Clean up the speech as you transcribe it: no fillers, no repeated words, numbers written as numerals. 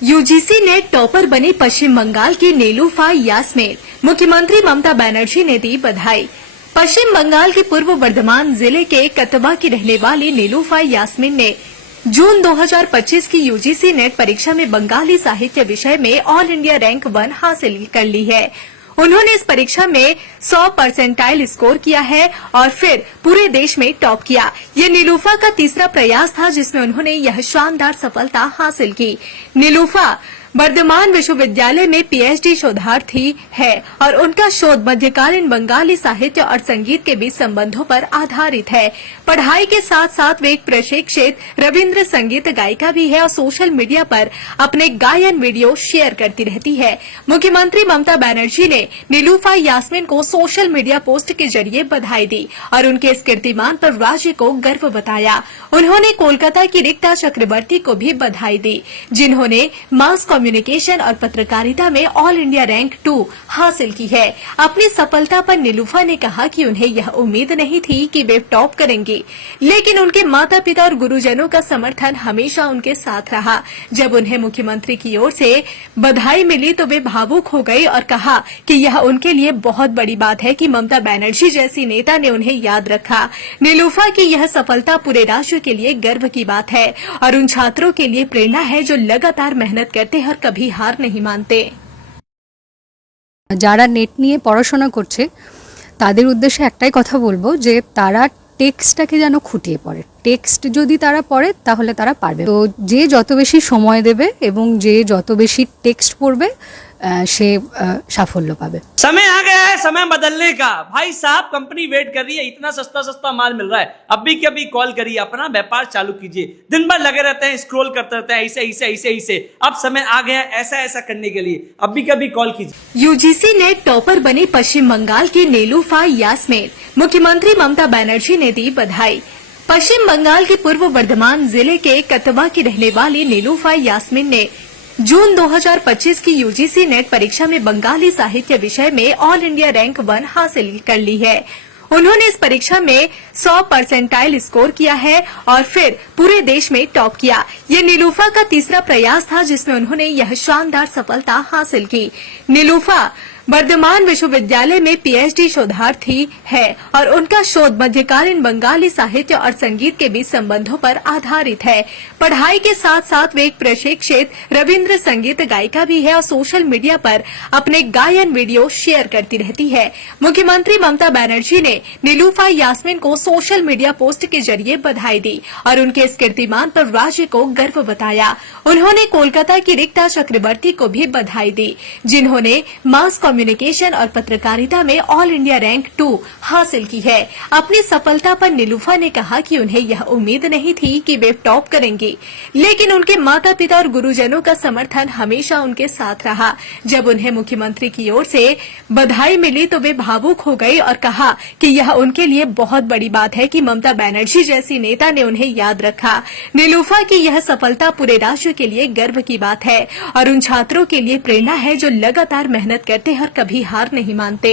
UGC net topper बनी पश्चिम बंगाल की नीलूफा यास्मीन, मुख्यमंत्री ममता बनर्जी ने दी बधाई। पश्चिम बंगाल के पूर्व बर्धमान जिले के कतबा की रहने वाली नीलूफा यास्मीन ने जून 2025 की यूजीसी नेट परीक्षा में बंगाली साहित्य विषय में ऑल इंडिया रैंक 1 हासिल कर ली है। उन्होंने इस परीक्षा में 100% स्कोर किया है और फिर पूरे देश में टॉप किया। ये नीलूफा का तीसरा प्रयास था जिसमें उन्होंने यह शानदार सफलता हासिल की। नीलूफा बर्धमान विश्वविद्यालय में पीएचडी शोधार्थी है और उनका शोध मध्यकालीन बंगाली साहित्य और संगीत के बीच संबंधों पर आधारित है। पढ़ाई के साथ साथ वे एक प्रशिक्षित रविंद्र संगीत गायिका भी है और सोशल मीडिया पर अपने गायन वीडियो शेयर करती रहती है। मुख्यमंत्री ममता बनर्जी ने नीलूफा यास्मीन को सोशल मीडिया पोस्ट के जरिए बधाई दी और उनके इस कीर्तिमान पर राज्य को गर्व बताया। उन्होंने कोलकाता की रिक्ता चक्रवर्ती को भी बधाई दी, जिन्होंने मास कम्युनिकेशन और पत्रकारिता में ऑल इंडिया रैंक 2 हासिल की है। अपनी सफलता पर नीलूफा ने कहा कि उन्हें यह उम्मीद नहीं थी कि वे टॉप करेंगी, लेकिन उनके माता पिता और गुरुजनों का समर्थन हमेशा उनके साथ रहा। जब उन्हें मुख्यमंत्री की ओर से बधाई मिली तो वे भावुक हो गए और कहा कि यह उनके लिए बहुत बड़ी बात है कि ममता बनर्जी जैसी नेता ने उन्हें याद रखा। नीलूफा की यह सफलता पूरे राष्ट्र के लिए गर्व की बात है और उन छात्रों के लिए प्रेरणा है जो लगातार मेहनत करते हैं और कभी हार नहीं मानते। যারা নেট নিয়ে পড়াশোনা করছে তাদের উদ্দেশ্যে একটাই কথা বলবো যে তারা টেক্সটটাকে যেন খুঁটিয়ে পড়ে। টেক্সট যদি তারা পড়ে তাহলে তারা পারবে। তো যে যত বেশি সময় দেবে এবং যে যত বেশি টেক্সট পড়বে সে সাফল্য পাবে। समय आ गया है समय बदलने का। भाई साहब कंपनी वेट कर रही है, इतना सस्ता सस्ता माल मिल रहा है, अभी के अभी कॉल करिए, अपना व्यापार चालू कीजिए। दिन भर लगे रहते हैं, स्क्रॉल करते रहते हैं, ऐसे ऐसे ऐसे ऐसे। अब समय आ गया है ऐसा ऐसा करने के लिए, अभी के अभी कॉल कीजिए। यूजीसी नेट टॉपर बनी पश्चिम बंगाल की नीलूफा यास्मीन, मुख्यमंत्री ममता बनर्जी ने दी बधाई। पश्चिम बंगाल के पूर्व बर्धमान जिले के कतबा की रहने वाली नीलूफा यास्मीन ने जून 2025 की यूजीसी नेट परीक्षा में बंगाली साहित्य विषय में ऑल इंडिया रैंक 1 हासिल कर ली है। उन्होंने इस परीक्षा में 100% स्कोर किया है और फिर पूरे देश में टॉप किया। ये नीलूफा का तीसरा प्रयास था जिसमें उन्होंने यह शानदार सफलता हासिल की। नीलूफा बर्धमान विश्वविद्यालय में पीएचडी शोधार्थी है और उनका शोध मध्यकालीन बंगाली साहित्य और संगीत के बीच संबंधों पर आधारित है। पढ़ाई के साथ साथ वे एक प्रशिक्षित रविंद्र संगीत गायिका भी है और सोशल मीडिया पर अपने गायन वीडियो शेयर करती रहती है। मुख्यमंत्री ममता बनर्जी ने नीलूफा यास्मीन को सोशल मीडिया पोस्ट के जरिए बधाई दी और उनके इस कीर्तिमान पर राज्य को गर्व बताया। उन्होंने कोलकाता की रिक्ता चक्रवर्ती को भी बधाई दी, जिन्होंने मास कम्युनिकेशन और पत्रकारिता में ऑल इंडिया रैंक 2 हासिल की है। अपनी सफलता पर नीलूफा ने कहा कि उन्हें यह उम्मीद नहीं थी कि वे टॉप करेंगी, लेकिन उनके माता पिता और गुरुजनों का समर्थन हमेशा उनके साथ रहा। जब उन्हें मुख्यमंत्री की ओर से बधाई मिली तो वे भावुक हो गए और कहा कि यह उनके लिए बहुत बड़ी बात है कि ममता बनर्जी जैसी नेता ने उन्हें याद रखा। नीलूफा की यह सफलता पूरे राष्ट्र के लिए गर्व की बात है और उन छात्रों के लिए प्रेरणा है जो लगातार मेहनत करते हैं और कभी हार नहीं मानते।